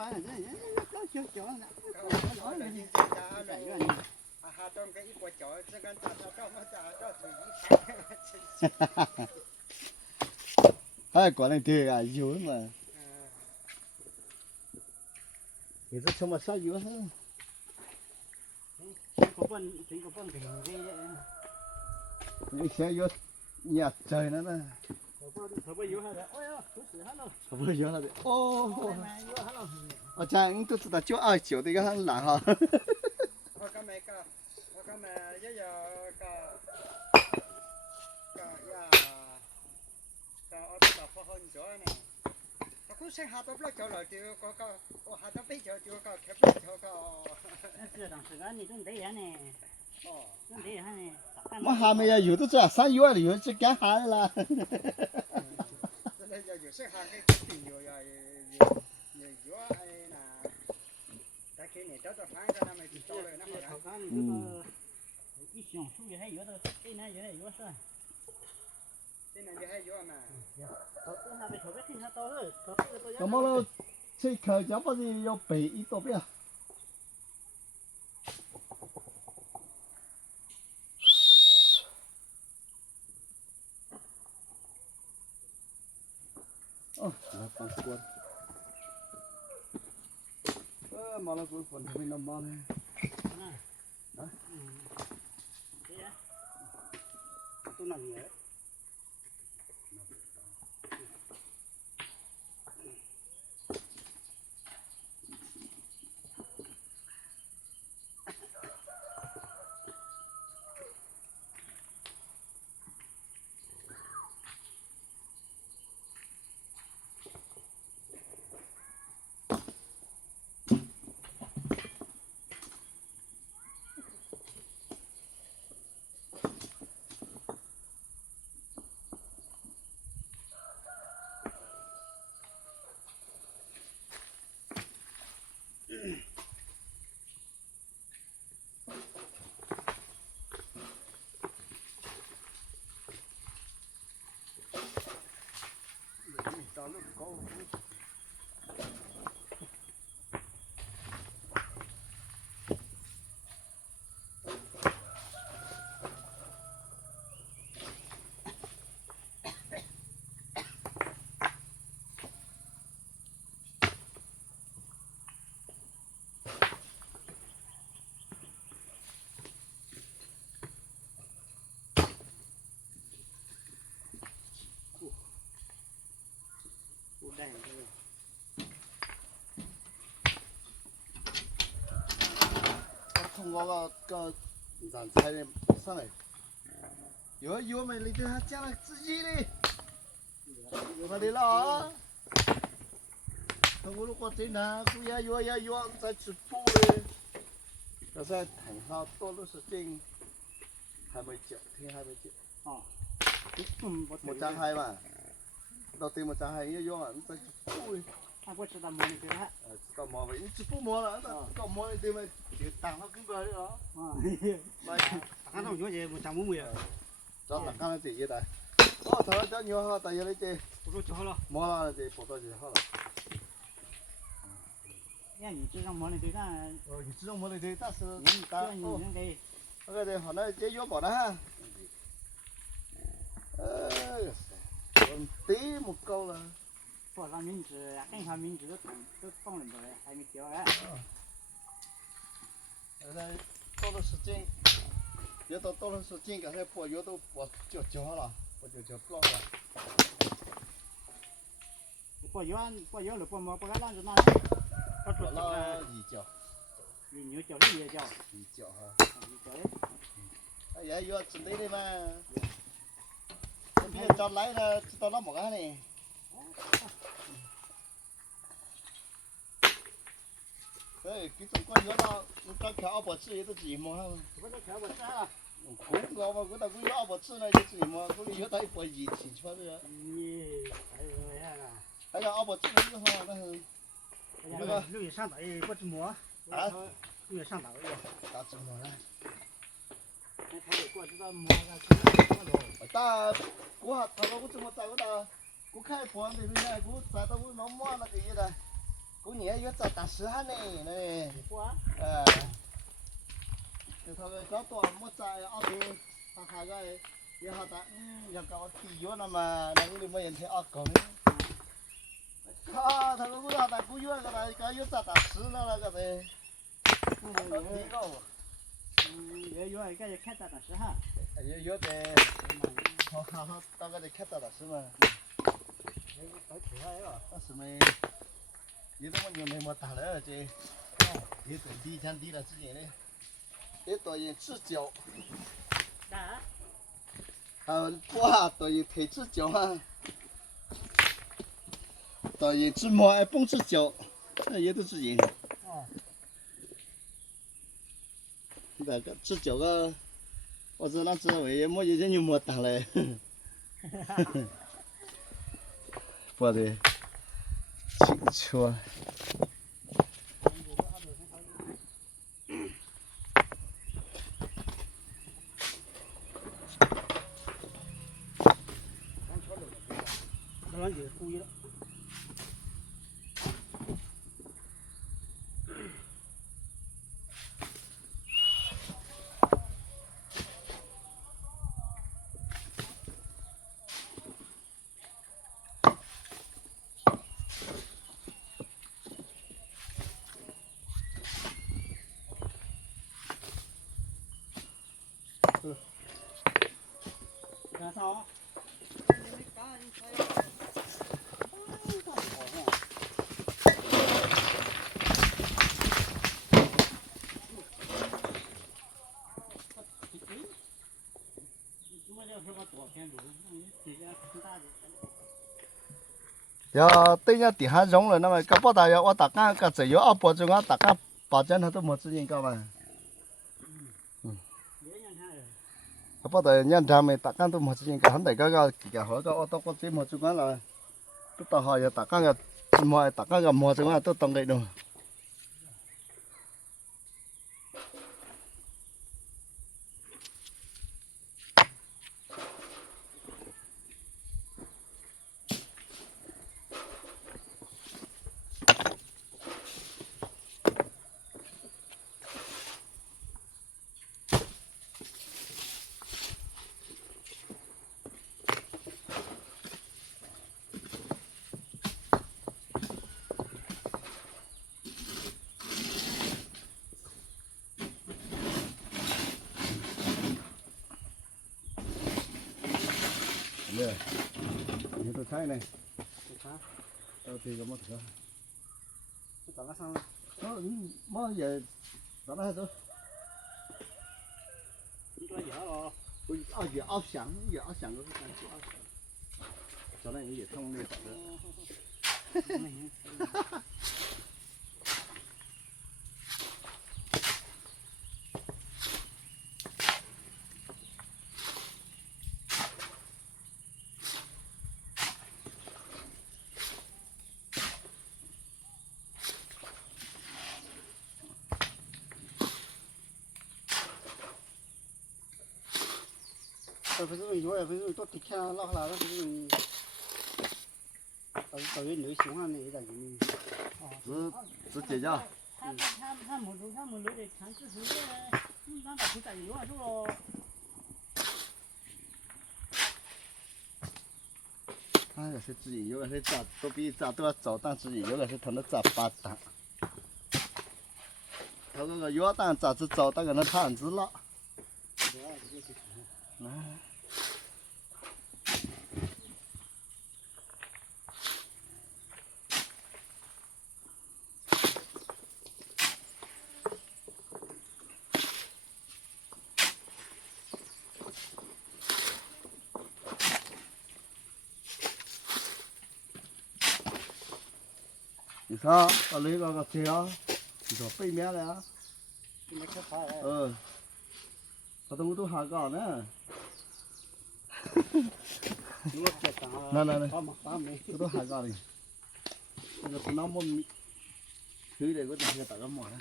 啊，这叫呢。哈东个一锅饺子跟大家照么照腿一哈哈哈。还管那这个油嘛？也是什么烧油哈？这个本平的。你先要压针了呢。头发油下来，哎呀，都死哈了。头发油下来，哦。我讲你都知道叫2.9的个很难哈。我今日一日我都發開咗呢。我估先下到不咗來就我下到飛咗就個劇飛咗個。是當時個你種對呀呢？哦，種對呀呢？我下面有的做3月的有去干啥了？真係有識下嘅電油呀，有哎那，但係你找翻個那麼就找了那麼了。一想數據還有的，這年有還有是。這年有還有嘛？怎麼了？這口罩不是要背一多遍？哦，那放过了。马上给我滚回那马呢？啊？对呀。都那里。通过个人才的上来，有没里头还加了自己的，有哪里了啊？我如果真的不要再去补的，要是挺好多都是真，还没交，天还没交。哦。没扎海嘛，到底没扎海要啊，你再去补的。他不知道摸的对吧？知道摸呗，你去不摸了，那搞摸的对吗？就当了更高的了。啊，打到脚去，我讲不呀？找打刚才这一带，哦，他叫牛好，大家那这，我说就好了。摸了这跑到就好了。呀，你这种摸的对上。哦，你这种摸的对，但是你打你应该。那个的好，那这药包的哈。对么高了。报上名字，跟上名字都放了没？还没交哎。现在到了时间，要到了时间，刚才跑药都我交好了，我就交不了了。报药了，报毛报干烂子那。报了一交。你交的也交。一交哈。一交的。哎呀，药真对的嘛。别找来了，知道那么干呢。哎，这种关药那，你找条不吃也都自己摸哈。我这条不吃哈。公告嘛，我那个药不吃呢，就自己摸，我的药它一包一提出来的。咦，还有呀啦。哎呀，不吃那就好，那个。6月上大雨不怎摸。啊？6月上大雨。打怎么了？那他我知道摸个。打，我怎么找个打？我开房这边呢，我找到我老妈那个也的，我年有这大事哈呢，那我就他个搞多么在阿边，他还个也好大，要搞地药那么，那个没人听阿讲的。他个不要大古药个来，搞有这大事了那个的，搞地搞。有一个就看到的是哈。有的，他大概就看到大事嘛。但是嘛，有的么牛没么大了这，也种地抢地了之前的，也导演赤脚，哪？哇，导演腿赤脚啊，导演芝麻爱蹦赤脚，那也都之前。哦。那个赤脚个，我知那知为也么有人就没大嘞，不的，清楚。那就是故意了。干啥？要对人底下容了，那么搞不大要我大家个只要保证我大家保证他都没资金搞嘛。搞不大人他们大家都没资金搞，很大个好个我都我这没资金了，都到好要大家个没大家个没资金都当给弄。对，你都菜呢？到这个么头？到那上了。么也，到那走。你多摇了。也翱翔个是干去翱翔。小那也冲那找的。不是有，不是多地看那个啦，那是到底你喜欢哪一个人？是姐姐。他们那的看只是那个不在有啊，是咯。哎呀，是自己有个是咋都比咋都要早当自己有个是他那咋八当，他那个药当咋子早当个那摊子了。你看，把那个车啊，你说背面了啊？没吃饭。他都还搞呢。那，这都还搞的。那个是那么米，推的，我这个大个么呢？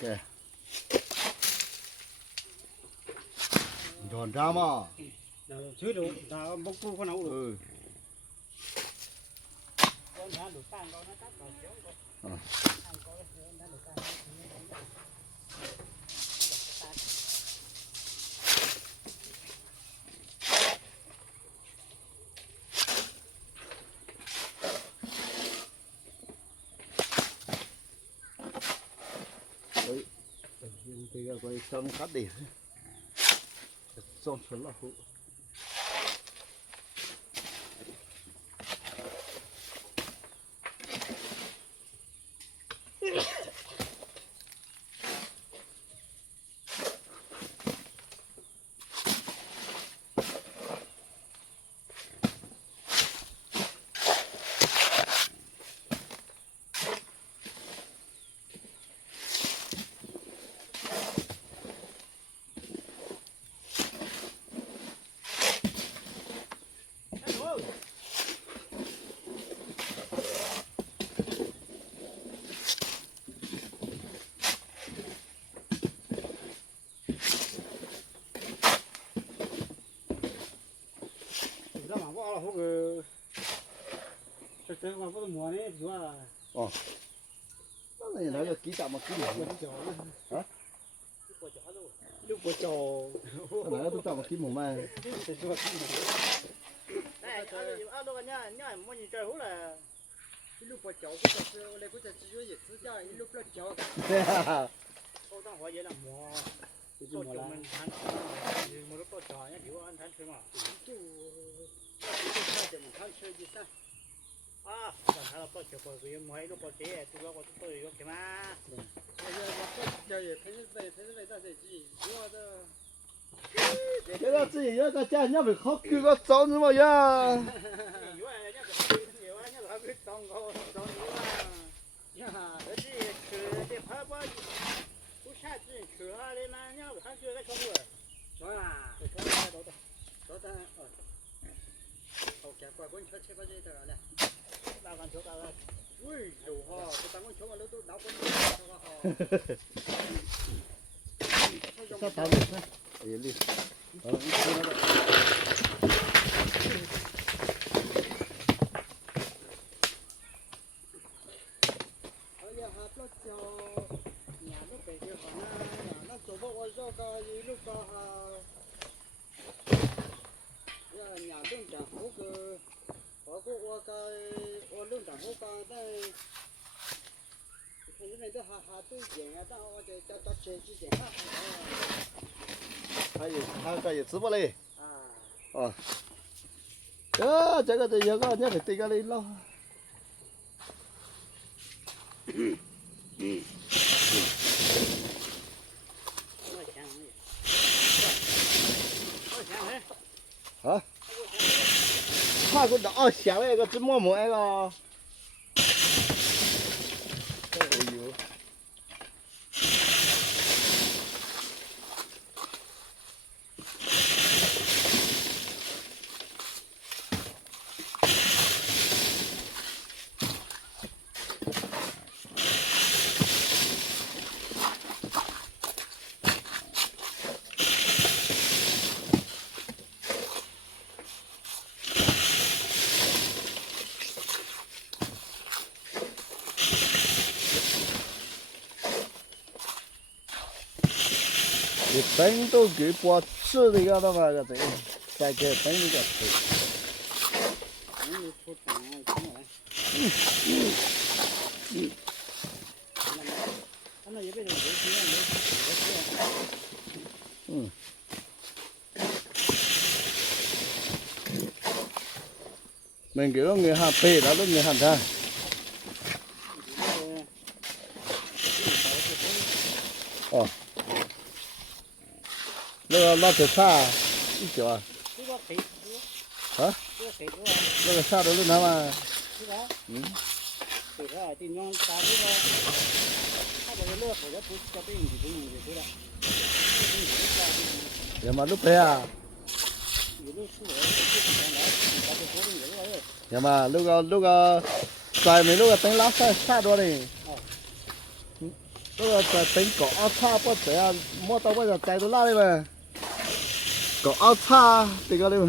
kìa giòn ra mà chứ đủ ta bốc cu con nào ừ con đã đủ tan con nó cắt còn xéo con ăn có đã đủ tan thì cái xong cắt đi xong xuống là phụ ra mà bỏ là hút cái cái mà có mùa này thì là cái này nói là ký tạm mà ký được hả lúc của trò cái này tôi tạm mà ký một mai này ăn đâu nha nha mua gì trời hú là lúc của trò có trò này có trò chơi gì thứ chơi lúc đó trò cô đang hỏi vậy là mua thì tôi mùa là mình thắng một lúc tôi trò nhá kiểu anh thắng chơi mà chú cho mình thắng chơi gì sao à còn thắng là tôi chơi bởi vì mấy lúc tôi chơi tôi có tôi có cái mà bây giờ mà có chơi thấy vậy ta sẽ gì mua đó cái đó gì đó cái cha nhá phải khóc cứ có trốn nữa mà ya nhiều anh nhá nhiều anh nhá là biết trong câu trong ya cái gìคือ这拍包不下去吃啊的嘛要看这个什么 đó là这个都đó ta ok qua con chơi chơi bao nhiêu giờ này那个就那个 ui đủ ho tôi tăng con chỗ mà lúc tôi đóng con cho nó ho sao tao đi vậy đi bây giờ hạt nó cho nhà nó về kia họ nhà nó chỗ bộ ở đâu cái lúc đó giờ nhà tôi chẳng hố cơ có qua cái ở lúc chẳng hố cái đây cái này tôi hạt tôi剪啊，当我就剪几剪哈。还有直播嘞啊。这个这有个你得对个嘞咯。啊？他个打响那个怎么摸那个？哎呦！你本都给播吃的个那个的，再给本一个吃。mình kiểu người Hà Tây đó là người Hà Tây. nó từ xa ít kiểu à? Hả? Nó từ xa đó luôn hả mà? Giờ mà lúc thế à? Giờ mà lúc xoài mấy lúc là tính lá xa xa đó đi. đó là tính có áo xa bắt trẻ mua tao bây giờ chạy tôi la đi mà có áo xa thì có đi mà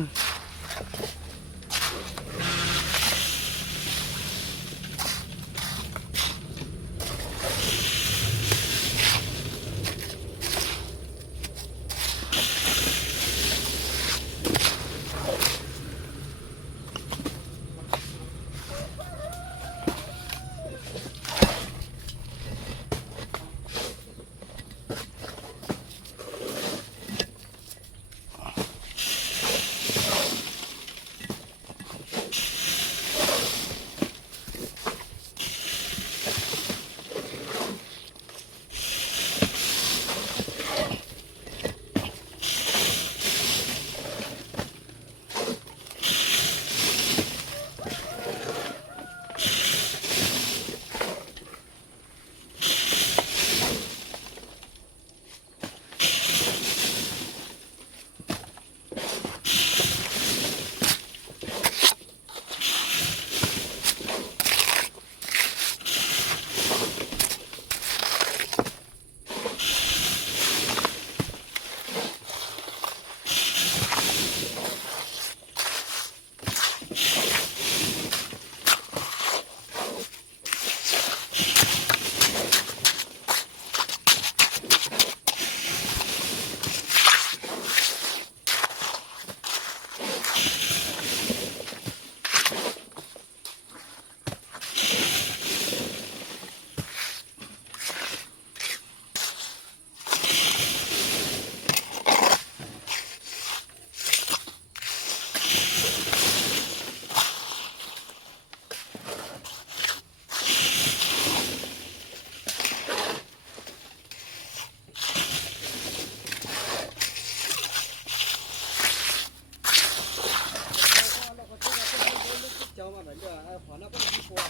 cho mà vẫn được phỏ nó có đi qua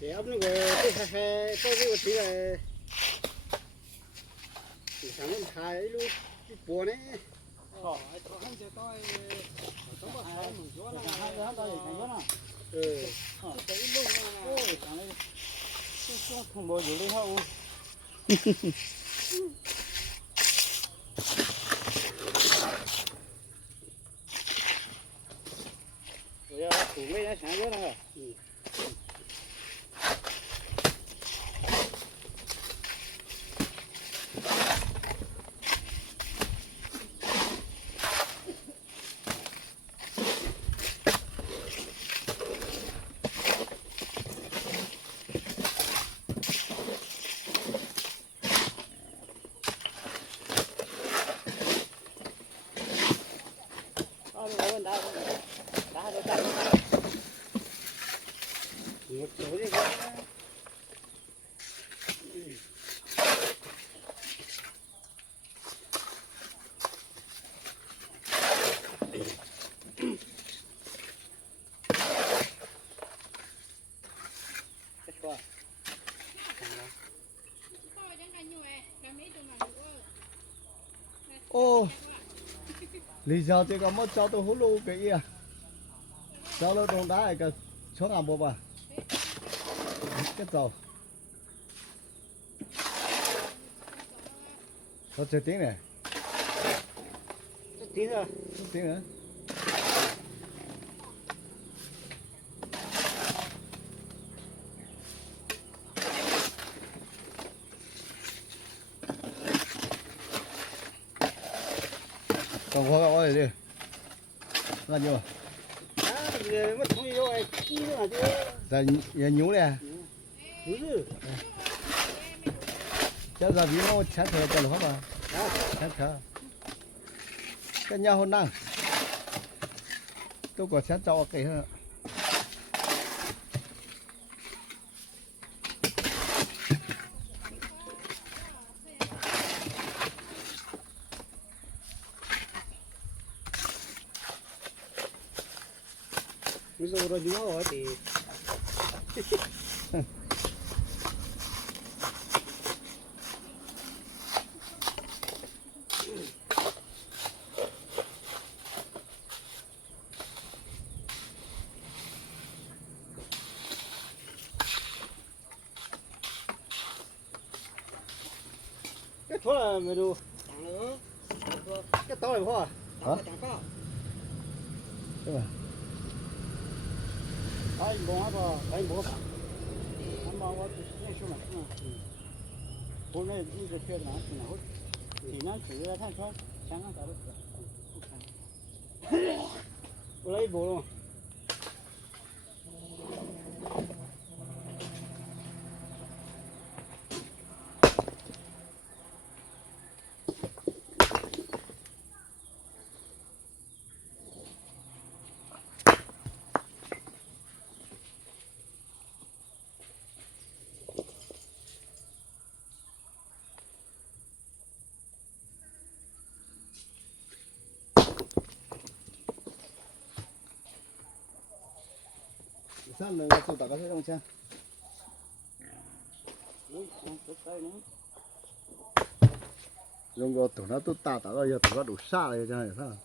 để ấp nó về cái hay có cái tí là thì sáng hôm hai ấy luôn cái bùa đấy họ không cho tôi không có hai mình gió nó hai đứa tao để thành nó cái lúc ôi thằng này không bao giờ đi hậu rồi thủ mấy cái sáng gió này một số như ô lý do chỉ có mất cho tôi hút lô cái gì à cho nó đông đá cái số ngàn bộ bà cái tàu có chơi tiếng này tí rồi tiếng nữa còn có cái gì đi là nhiều mất không yêu ai chi nữa chứ giờ giờ nhú nè chắc giờ vì nó chán thở cho nó mà chán thở cái nhau hôn năng tôi có chán cho cái hơn ví dụ rồi nhớ rồi thì 错了没都，长了，这倒一泡，长高。哎，摸那个，哎摸吧，俺妈我认识嘛，后面一直缺哪去哪后，济南去了他说香港找不着，不看，我来一波了。三轮个做大概是用钱。用个头那都大大个要头那都傻了，这样子噻。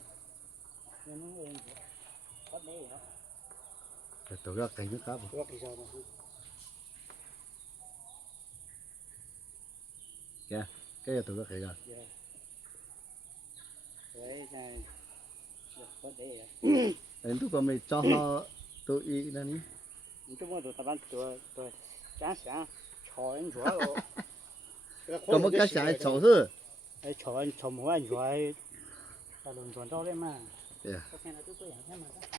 头个给你干不？cái cái頭個幾噶？em tu có mấy cho họ tôi ý là ní. Itu mau tuh taban tuh jangan choin jual lo. Có một cái trái sầu thôi. Choin chom hoa jual, kalau tuan tahu le mah. Yeah. Kau kena tu yang sama.